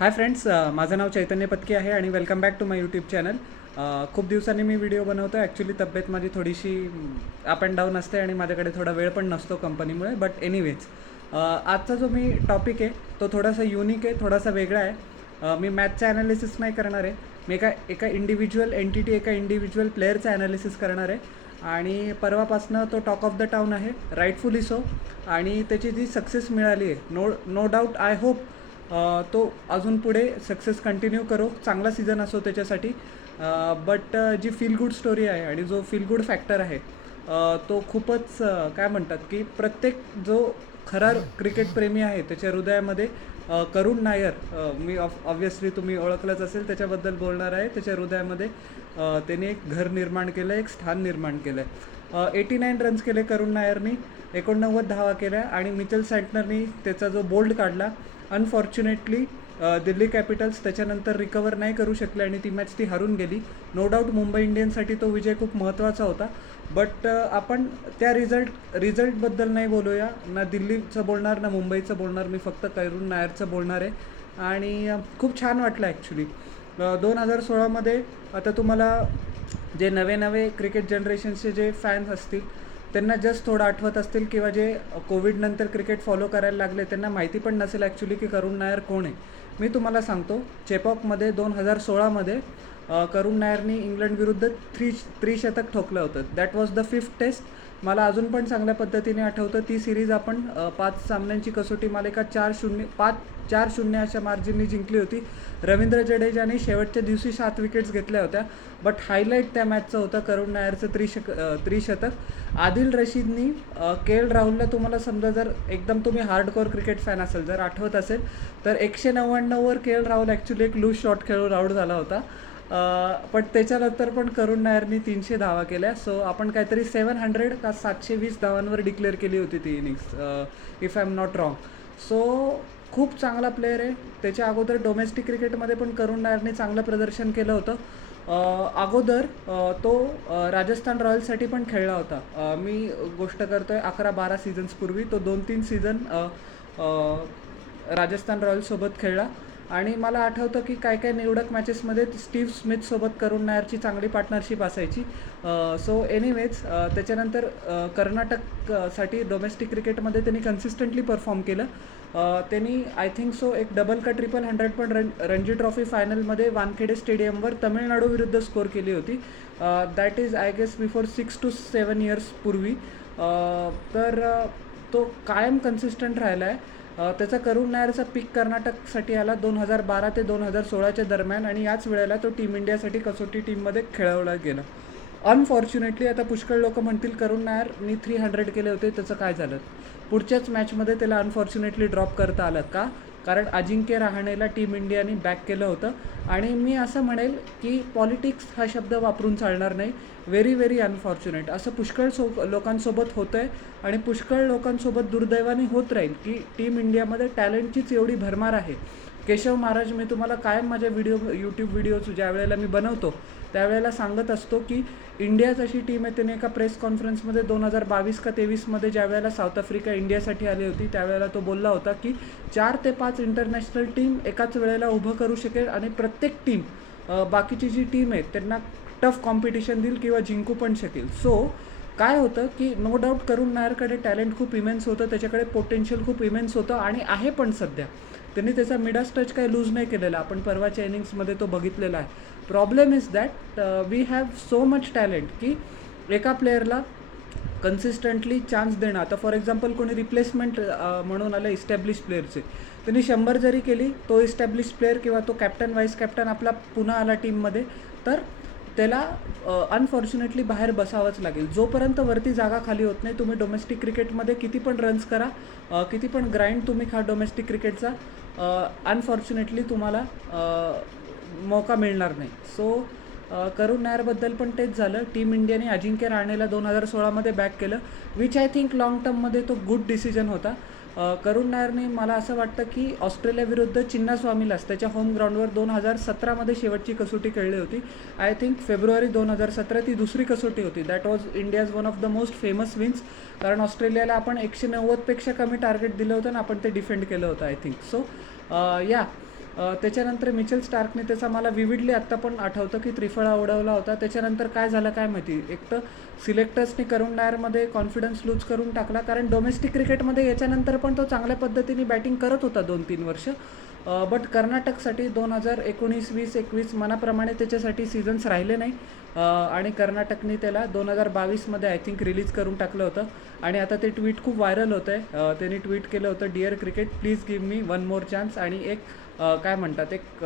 Hi friends, माझं नाव चैतन्य पत्की आहे आणि welcome back to my YouTube channel. खूप दिवसांनी मी व्हिडिओ बनवतो आहे. ॲक्च्युली तब्येत माझी थोडीशी अप अँड डाऊन असते आणि माझ्याकडे थोडा वेळ पण नसतो कंपनीमुळे. बट एनिवेज, आजचा जो मी टॉपिक आहे तो थोडासा युनिक आहे, थोडासा वेगळा आहे. मी मॅचचं ॲनालिसिस नाही करणार आहे. मी एका एका इंडिव्हिज्युअल एंटिटी, एका इंडिव्हिज्युअल प्लेअरचं ॲनालिसिस करणार आहे. आणि परवापासनं तो टॉक ऑफ द टाऊन आहे, राईटफुली सो. आणि त्याची जी सक्सेस मिळाली आहे, नो डाऊट, आय होप तो अजून पुढे सक्सेस कंटिन्यू करो, चांगला सीझन असो त्याच्यासाठी. बट जी फील गुड स्टोरी आहे आणि जो फील गुड फॅक्टर आहे, तो खूपच काय म्हणतात की प्रत्येक जो खरा क्रिकेटप्रेमी आहे त्याच्या हृदयामध्ये करुण नायर, मी ऑब्व्हियसली तुम्ही ओळखलंच असेल त्याच्याबद्दल बोलणार आहे. त्याच्या हृदयामध्ये त्याने एक घर निर्माण केलं, एक स्थान निर्माण केलं आहे. 89 रन्स केले करुण नायरनी, 89 धावा केल्या आणि मिचेल सँटनरनी त्याचा जो बोल्ड काढला. अनफॉर्च्युनेटली दिल्ली कॅपिटल्स त्याच्यानंतर रिकवर नाही करू शकले आणि ती मॅच ती हरून गेली. नो डाऊट मुंबई इंडियन्ससाठी तो विजय खूप महत्त्वाचा होता. बट आपण त्या रिझल्टबद्दल नाही बोलूया, ना दिल्लीचं बोलणार ना मुंबईचं बोलणार. मी फक्त करुण नायरचं बोलणार आहे. आणि खूप छान वाटलं ॲक्च्युली. 2016मध्ये आता तुम्हाला जे नवे क्रिकेट जनरेशनचे जे फॅन्स असतील त्यांना जस्ट थोडं आठवत असतील, किंवा जे कोविडनंतर क्रिकेट फॉलो करायला लागले त्यांना माहिती पण नसेल ॲक्च्युली की करुण नायर कोण आहे. मी तुम्हाला सांगतो, चेपॉकमध्ये 2016मध्ये करुण नायरनी इंग्लंडविरुद्ध त्रिशतक ठोकलं होतं. That was the 5th test. मला अजून पण चांगल्या पद्धतीने आठवतं. ती सिरीज आपण 5 सामन्यांची कसोटी मालिका 4-0 अशा मार्जिननी जिंकली होती. रवींद्र जडेजाने शेवटच्या दिवशी 7 विकेट्स घेतल्या होत्या. बट हायलाईट त्या मॅचचं होतं करुण नायरचं त्रिशतक. आदिल रशीदनी के एल राहुलला, तुम्हाला समजा जर एकदम तुम्ही हार्डकोअर क्रिकेट फॅन असेल, जर आठवत असेल तर 199वर के एल राहुल ॲक्च्युली एक लूज शॉट खेळून आऊट झाला होता. पण त्याच्यानंतर पण करुण नायरनी 300 धावा केल्या. सो आपण काहीतरी 700 का 720 धावांवर डिक्लेअर केली होती ती innings, if I am not wrong. So खूप चांगला प्लेअर आहे. त्याच्या अगोदर डोमेस्टिक क्रिकेटमध्ये पण करुण नायरने चांगलं प्रदर्शन केलं होतं. अगोदर तो राजस्थान रॉयल्ससाठी पण खेळला होता. मी गोष्ट करतो आहे 11-12 सीझन्सपूर्वी. तो 2-3 सीझन राजस्थान रॉयल्ससोबत खेळला. आणि मला आठवतं की काय निवडक मॅचेसमध्ये स्टीव्ह स्मिथसोबत करुण नायरची चांगली पार्टनरशिप असायची. सो एनिवेज, त्याच्यानंतर कर्नाटकसाठी डोमेस्टिक क्रिकेटमध्ये त्यांनी कन्सिस्टंटली परफॉर्म केलं. त्यांनी आय थिंक सो एक डबल का 100 पण रणजी ट्रॉफी फायनलमध्ये वानखेडे स्टेडियमवर तमिळनाडू विरुद्ध स्कोर केली होती. That is I guess before 6 to 7 years पूर्वी. तर तो कायम कन्सिस्टंट राहिला आहे. त्याचा करुण नायरचा पीक कर्नाटकसाठी आला 2012 ते 2016च्या दरम्यान, आणि याच वेळेला तो टीम इंडियासाठी कसोटी टीममध्ये खेळवला गेला. अनफॉर्च्युनेटली आता पुष्कळ लोक म्हणतील करुण नायरनी 300 केले होते, त्याचं काय झालं. पुढच्याच मॅचमध्ये त्याला अनफॉर्च्युनेटली ड्रॉप करता आलं का, कारण अजिंक्य रहाणेला टीम इंडियाने बॅक केलं होतं. आणि मी असं म्हणेल की पॉलिटिक्स हा शब्द वापरून चालणार नाही. व्हेरी अनफॉर्च्युनेट असं पुष्कळ लोकांसोबत होतं आहे आणि पुष्कळ लोकांसोबत दुर्दैवाने होत राहील की टीम इंडियामध्ये टॅलेंटचीच एवढी भरमार आहे. केशव महाराज, मी तुम्हाला कायम माझ्या यूट्यूब व्हिडिओज ज्या वेळेला मी बनवतो त्यावेळेला सांगत असतो की इंडियाच अशी टीम आहे. त्याने एका प्रेस कॉन्फरन्समध्ये 2022 का 23मध्ये ज्या वेळेला साऊथ आफ्रिका इंडियासाठी आली होती त्यावेळेला तो बोलला होता की 4 ते 5 इंटरनॅशनल टीम एकाच वेळेला उभं करू शकेल आणि प्रत्येक टीम बाकीची जी टीम आहे त्यांना टफ कॉम्पिटिशन देईल किंवा जिंकू पण शकेल. सो काय होतं की नो डाऊट करुण नायरकडे टॅलेंट खूप इमेन्स होतं, त्याच्याकडे पोटेन्शियल खूप इमेन्स होतं आणि आहे पण सध्या. त्यांनी त्याचा मिडास टच काही लूज नाही केलेला, आपण परवाच्या इनिंग्समध्ये तो बघितलेला आहे. Problem is that we have so much talent की एका प्लेअरला कन्सिस्टंटली चान्स देणं. आता फॉर एक्झाम्पल कोणी रिप्लेसमेंट म्हणून आलं इस्टॅब्लिश प्लेअरचे, त्यांनी 100 जरी केली, तो इस्टॅब्लिश प्लेअर किंवा तो कॅप्टन व्हाईस कॅप्टन आपला पुन्हा आला टीममध्ये, तर त्याला अनफॉर्च्युनेटली बाहेर बसावंच लागेल. जोपर्यंत वरती जागा खाली होत नाही, तुम्ही डोमेस्टिक क्रिकेटमध्ये किती पण रन्स करा, किती पण ग्राइंड तुम्ही खा डोमेस्टिक क्रिकेटचा, अनफॉर्च्युनेटली तुम्हाला मौका मिळणार नाही. सो करुण नायरबद्दल पण तेच झालं. टीम इंडियाने अजिंक्य रहाणेला 2016मध्ये बॅक केलं, विच आय थिंक लाँग टर्ममध्ये तो गुड डिसिजन होता. करुण नायरने, मला असं वाटतं की ऑस्ट्रेलियाविरुद्ध चिन्नास्वामीलाच त्याच्या होम ग्राउंडवर 2017मध्ये शेवटची कसोटी खेळली होती. आय थिंक फेब्रुवारी 2017 ती दुसरी कसोटी होती. That was India's one of the most famous wins, कारण ऑस्ट्रेलियाला आपण 190पेक्षा कमी टार्गेट दिलं होतं आणि आपण ते डिफेंड केलं होतं आय थिंक. सो या त्याच्यानंतर मिचेल स्टार्कने त्याचा मला विविडली आत्ता पण आठवतं की त्रिफळा उडवला होता. त्याच्यानंतर काय झालं काय माहिती, एक तर सिलेक्टर्सने करुण नायरमध्ये कॉन्फिडन्स लूज करून टाकला, कारण डोमेस्टिक क्रिकेटमध्ये याच्यानंतर पण तो चांगल्या पद्धतीने बॅटिंग करत होता 2-3 वर्ष. बट कर्नाटकसाठी 2019, 20, 21 मनाप्रमाणे त्याच्यासाठी सीझन्स राहिले नाही. आणि कर्नाटकने त्याला 2022मध्ये आय थिंक रिलीज करून टाकलं होतं. आणि आता ते ट्विट खूप व्हायरल होतं आहे. त्यांनी ट्विट केलं होतं, dear cricket please give me one more chance, आणि एक काय म्हणतात, एक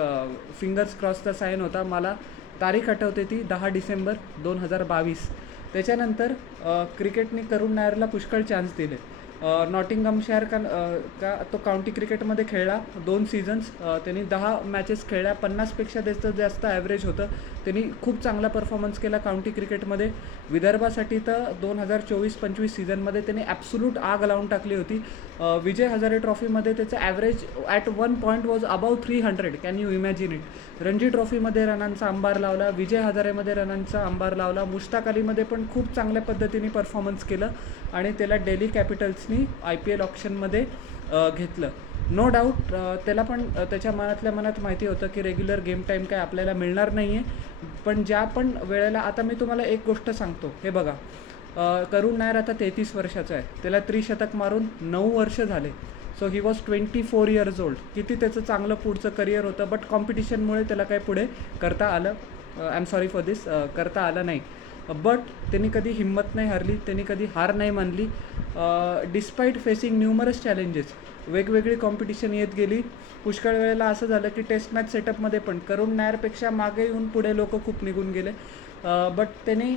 फिंगर्स क्रॉसचा साईन होता. मला तारीख आठवते ती 10 डिसेंबर 2022. त्याच्यानंतर क्रिकेटने करुण नायरला पुष्कळ चान्स दिले. नॉटिंगहमशायर का तो काउंटी क्रिकेटमध्ये खेळला 2 सीझन्स. त्यांनी 10 मॅचेस खेळल्या, 50पेक्षा जास्त ॲव्हरेज होतं. त्यांनी खूप चांगला परफॉर्मन्स केला काउंटी क्रिकेटमध्ये. विदर्भासाठी तर 2024-25 सीझनमध्ये त्यांनी ॲब्सोल्यूट आग लावून टाकली होती. विजय हजारे ट्रॉफीमध्ये त्याचं average at 1 point was above 300. Can you imagine it. Ranji ट्रॉफीमध्ये रनांचा अंबार लावला, विजय हजारेमध्ये रनांचा अंबार लावला, मुश्ताक अलीमध्ये पण खूप चांगल्या पद्धतीने परफॉर्मन्स केलं आणि त्याला दिल्ली कॅपिटल्सनी IPL ऑप्शनमध्ये घेतलं. नो डाऊट त्याला पण त्याच्या मनात माहिती होतं की रेग्युलर गेम टाईम काय आपल्याला मिळणार नाही आहे. पण ज्या पण वेळेला, आता मी तुम्हाला एक गोष्ट सांगतो, हे बघा, करुण नायर आता 33 वर्षाचा आहे. त्याला त्रिशतक मारून 9 वर्ष झाले. So he was 24 years old. किती त्याचं चांगलं पुढचं करिअर होतं, बट कॉम्पिटिशनमुळे त्याला काही पुढे करता आलं, आय एम सॉरी फॉर दिस, करता आलं नाही. बट त्यांनी कधी हिंमत नाही हरली, त्यांनी कधी हार नाही मानली. डिस्पाईट फेसिंग न्यूमरस चॅलेंजेस, वेगवेगळी कॉम्पिटिशन येत गेली. पुष्कळ वेळेला असं झालं की टेस्ट मॅच सेटअपमध्ये पण करुण नायरपेक्षा मागे येऊन पुढे लोक खूप निघून गेले. बट त्यांनी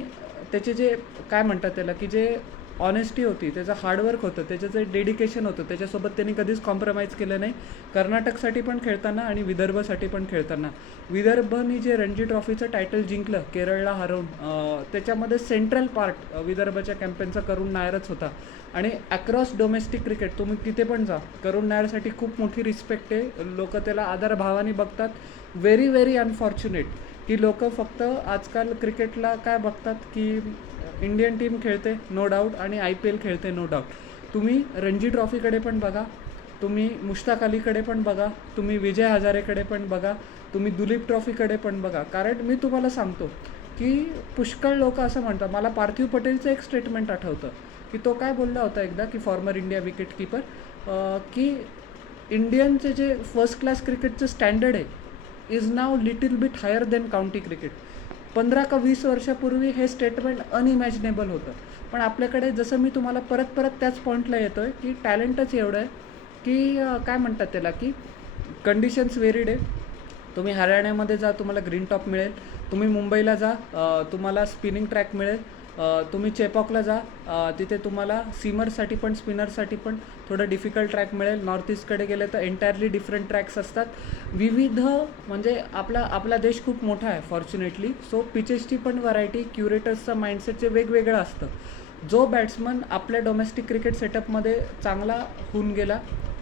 त्याचे जे काय म्हणतात त्याला, की जे ऑनेस्टी होती, त्याचं हार्डवर्क होतं, त्याचं जे डेडिकेशन होतं, त्याच्यासोबत त्यांनी कधीच कॉम्प्रोमाइज केलं नाही. कर्नाटकसाठी पण खेळताना आणि विदर्भसाठी पण खेळताना. विदर्भनी जे रणजी ट्रॉफीचं टायटल जिंकलं केरळला हरवून, त्याच्यामध्ये सेंट्रल पार्ट विदर्भाच्या कॅम्पेनचा करुण नायरच होता. आणि अक्रॉस डोमेस्टिक क्रिकेट तुम्ही तिथे पण जा, करुण नायरसाठी खूप मोठी रिस्पेक्ट आहे. लोक त्याला आदरभावाने बघतात. व्हेरी व्हेरी अनफॉर्च्युनेट की लोक फक्त आजकाल क्रिकेटला काय बघतात की इंडियन टीम खेळते नो डाऊट आणि IPL खेळते नो डाऊट. तुम्ही रणजी ट्रॉफीकडे पण बघा, तुम्ही मुश्ताक अलीकडे पण बघा, तुम्ही विजय हजारेकडे पण बघा, तुम्ही दुलीप ट्रॉफीकडे पण बघा. कारण मी तुम्हाला सांगतो की पुष्कळ लोक असं म्हणतात, मला पार्थिव पटेलचं एक स्टेटमेंट आठवतं की तो काय बोलला होता एकदा, की फॉर्मर इंडिया विकेट कीपर, की इंडियनचे जे फर्स्ट क्लास क्रिकेटचं स्टँडर्ड आहे is now little bit higher than county cricket. 15 का 20 वर्षापूर्वी हे स्टेटमेंट अनइमॅजिनेबल होतं. पण आपल्याकडे, जसं मी तुम्हाला परत त्याच पॉईंटला येतो आहे, की टॅलेंटच एवढं आहे की काय म्हणतात त्याला, की कंडिशन्स व्हेरीड आहे. तुम्ही हरियाणामध्ये जा, तुम्हाला ग्रीन टॉप मिळेल. तुम्ही मुंबईला जा, तुम्हाला स्पिनिंग ट्रॅक मिळेल. तुम्ही चेपॉकला जा, तिथे तुम्हाला सीमरसाठी पण स्पिनरसाठी पण थोडं डिफिकल्ट ट्रॅक मिळेल. नॉर्थ ईस्टकडे गेले तर एंटायरली डिफरंट ट्रॅक्स असतात. विविध, म्हणजे आपला देश खूप मोठा आहे फॉर्च्युनेटली. सो पिचेसची पण व्हरायटी, क्युरेटर्सचं माइंडसेटचे वेगवेगळं असतं. जो बॅट्समन आपल्या डोमेस्टिक क्रिकेट सेटअपमध्ये चांगला होऊन गेला,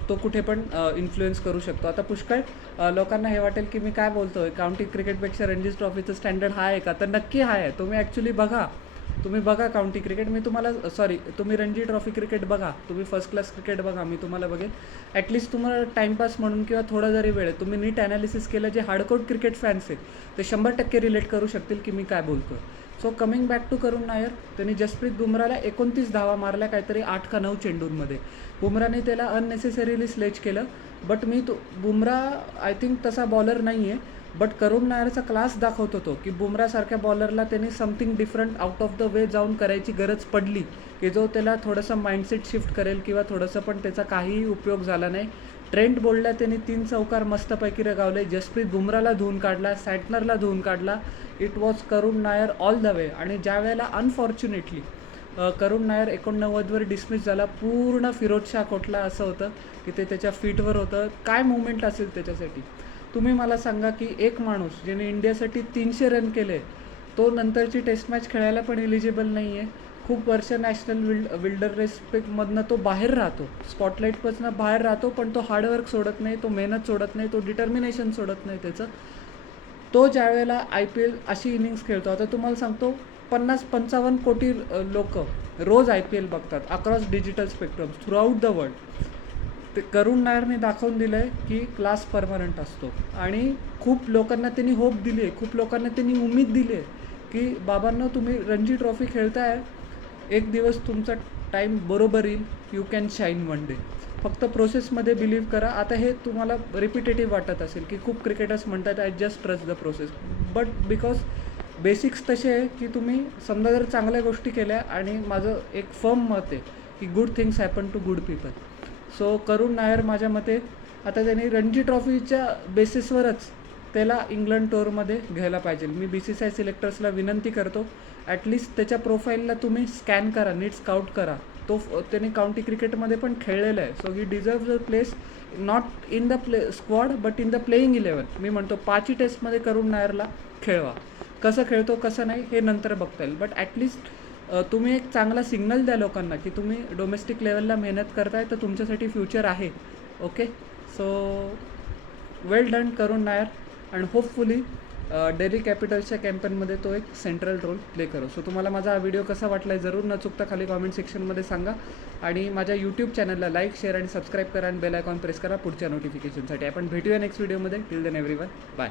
तो कुठे पण इन्फ्लुएन्स करू शकतो. आता पुष्कळ लोकांना हे वाटेल की मी काय बोलतो आहे, काउंटी क्रिकेटपेक्षा रणजी ट्रॉफीचं स्टँडर्ड हाय आहे का? तर नक्की हाय आहे. तुम्ही ॲक्च्युली बघा, तुम्ही बघा काउंटी क्रिकेट, मी तुम्हाला तुम्ही रणजी ट्रॉफी क्रिकेट बघा, तुम्ही फर्स्ट क्लास क्रिकेट बघा, मी तुम्हाला बघेल. ॲटलिस्ट तुम्हाला टाईमपास म्हणून किंवा थोडा जरी वेळ तुम्ही नीट ॲनालिसिस केलं, जे हार्डकोर क्रिकेट फॅन्स आहेत ते 100% रिलेट करू शकतील की मी काय बोलतो आहे. So coming back to Karun Nair, त्यांनी जसप्रीत बुमराला 29 धावा मारल्या काहीतरी 8 का 9 चेंडूंमध्ये. बुमराने त्याला अननेसेसरीली स्लेज केलं. बट बुमरा आय थिंक तसा बॉलर नाही आहे, बट करुण नायरचा क्लास दाखवतो तो, की बुमरासारख्या बॉलरला त्यांनी something different out of the way जाऊन करायची गरज पडली, की जो त्याला थोडंसं माइंडसेट शिफ्ट करेल, किंवा थोडंसं पण त्याचा काहीही उपयोग झाला नाही. ट्रेंट बोल्डला त्यांनी 3 चौकार मस्तपैकी रगावले. जसप्रीत बुमराला धुवून काढला, सॅटनरला धुवून काढला. It was Karun Nair all the way. आणि ज्या वेळेला अनफॉर्च्युनेटली करुण नायर 89वर डिसमिस झाला, पूर्ण फिरोजशाह कोटला असं होतं की ते त्याच्या फीटवर होतं. काय मुवमेंट असेल त्याच्यासाठी? तुम्ही मला सांगा की एक माणूस ज्याने इंडियासाठी 300 रन केले, तो नंतरची टेस्ट मॅच खेळायला पण एलिजिबल नाही आहे. खूप वर्ष नॅशनल विल्डरनेसमधनं तो बाहेर राहतो, स्पॉटलाईटपासून बाहेर राहतो, पण तो हार्डवर्क सोडत नाही, तो मेहनत सोडत नाही, तो डिटर्मिनेशन सोडत नाही त्याचं. तो ज्या वेळेला IPL अशी इनिंग्स खेळतो, आता तुम्हाला सांगतो 50-55 कोटी लोक रोज IPL बघतात across digital spectrum throughout the world. ते करुण नायरने दाखवून दिलं आहे की क्लास परमनंट असतो आणि खूप लोकांना त्यांनी होप दिली आहे, खूप लोकांना त्यांनी उमेद दिली आहे की बाबांनो तुम्ही रणजी ट्रॉफी खेळताय, एक दिवस तुमचा टाईम बरोबर येईल, you can shine one day. फक्त प्रोसेसमध्ये बिलीव्ह करा. आता हे तुम्हाला रिपिटेटिव्ह वाटत असेल की खूप क्रिकेटर्स म्हणतात I just trust the process, but because basics तसे आहे की तुम्ही समजा जर चांगल्या गोष्टी केल्या, आणि माझं एक फर्म मत आहे की good things happen to good people. So Karun Nair माझ्या मते आता त्यांनी रणजी ट्रॉफीच्या बेसिसवरच त्याला इंग्लंड टूरमध्ये घ्यायला पाहिजे. मी BCCI सिलेक्टर्सला विनंती करतो, ॲटलिस्ट त्याच्या प्रोफाईलला तुम्ही स्कॅन करा, नीट स्काउट करा. त्याने काउंटी क्रिकेटमध्ये पण खेळलेलं आहे. So he deserves a place not in the squad but in the playing 11. मी म्हणतो 5ही टेस्टमध्ये करुण नायरला खेळवा. कसं खेळतो कसं नाही हे नंतर बघता येईल, बट ॲटलिस्ट तुम्ही एक चांगला सिग्नल द्या लोकांना की तुम्ही डोमेस्टिक लेवलला मेहनत करताय तर तुमच्यासाठी फ्युचर आहे. Okay, so well done Karun Nair, and hopefully Delhi कॅपिटल्सच्या कॅम्पेनमध्ये तो एक सेंट्रल रोल प्ले करो. सो तुम्हाला माझा हा व्हिडिओ कसा वाटला आहे जरूर न चुकता खाली कॉमेंट सेक्शनमध्ये सांगा, आणि माझ्या यूट्यूब चॅनलला लाईक, शेअर आणि सबस्क्राईब करा, आणि बेल आयकॉन प्रेस करा पुढच्या नोटिफिकेशनसाठी. आपण भेटूया नेक्स्ट व्हिडिओमध्ये. Till then everyone, bye.